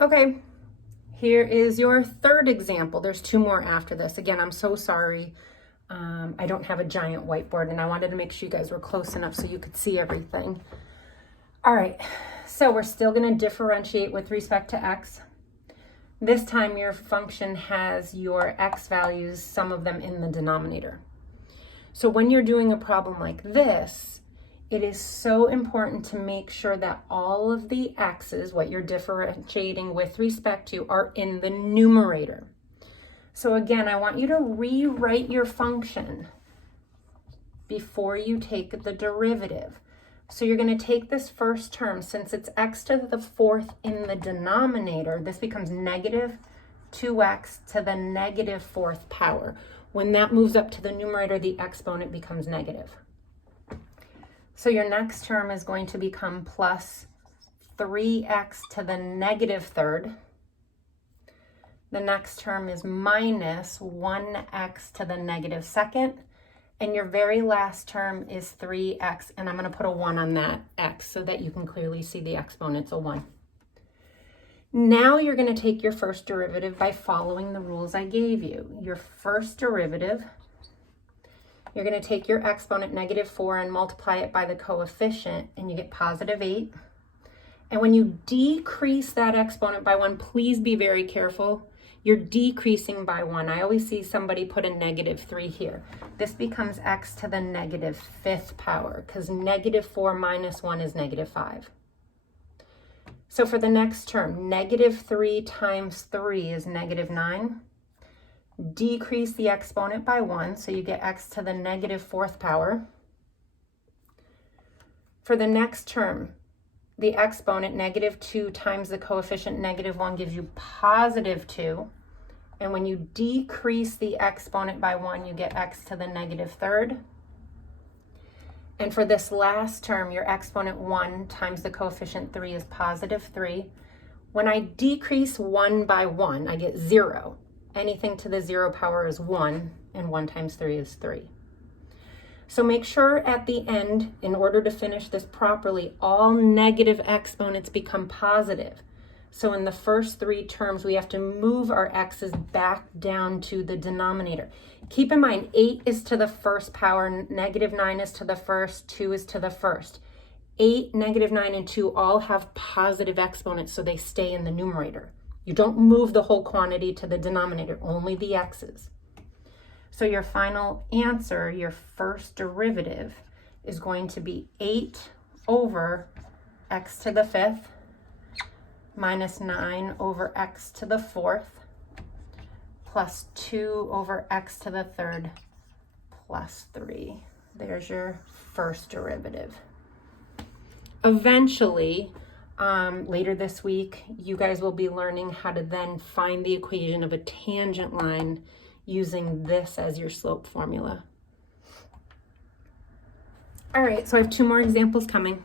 Okay, here is your third example. There's two more after this. Again, I'm so sorry. I don't have a giant whiteboard, and I wanted to make sure you guys were close enough so you could see everything. All right, so we're still going to differentiate with respect to x. This time your function has your x values, some of them in the denominator. So when you're doing a problem like this, it is so important to make sure that all of the x's, what you're differentiating with respect to, are in the numerator. So again, I want you to rewrite your function before you take the derivative. So you're going to take this first term, since it's x to the fourth in the denominator, this becomes negative 2x to the negative fourth power. When that moves up to the numerator, the exponent becomes negative. So your next term is going to become plus 3x to the negative third. The next term is minus 1x to the negative second. And your very last term is 3x, and I'm going to put a 1 on that x so that you can clearly see the exponent's a 1. Now you're going to take your first derivative by following the rules I gave you. Your first derivative, you're going to take your exponent, negative 4, and multiply it by the coefficient, and you get positive 8. And when you decrease that exponent by 1, please be very careful. You're decreasing by 1. I always see somebody put a negative 3 here. This becomes x to the negative fifth power, because negative 4 minus 1 is negative 5. So for the next term, negative 3 times 3 is negative 9. Decrease the exponent by 1, so you get x to the negative fourth power. For the next term, the exponent, negative 2 times the coefficient, negative 1, gives you positive 2. And when you decrease the exponent by 1, you get x to the negative third. And for this last term, your exponent 1 times the coefficient 3 is positive 3. When I decrease 1 by 1, I get 0. Anything to the 0 power is 1, and 1 times 3 is 3. So make sure at the end, in order to finish this properly, all negative exponents become positive. So in the first three terms, we have to move our x's back down to the denominator. Keep in mind, 8 is to the first power, negative 9 is to the first, 2 is to the first. 8, negative 9, and 2 all have positive exponents, so they stay in the numerator. You don't move the whole quantity to the denominator, only the x's. So your final answer, your first derivative, is going to be 8 over x to the fifth minus 9 over x to the fourth plus 2 over x to the third plus 3. There's your first derivative. Eventually, later this week, you guys will be learning how to then find the equation of a tangent line using this as your slope formula. All right, so I have two more examples coming.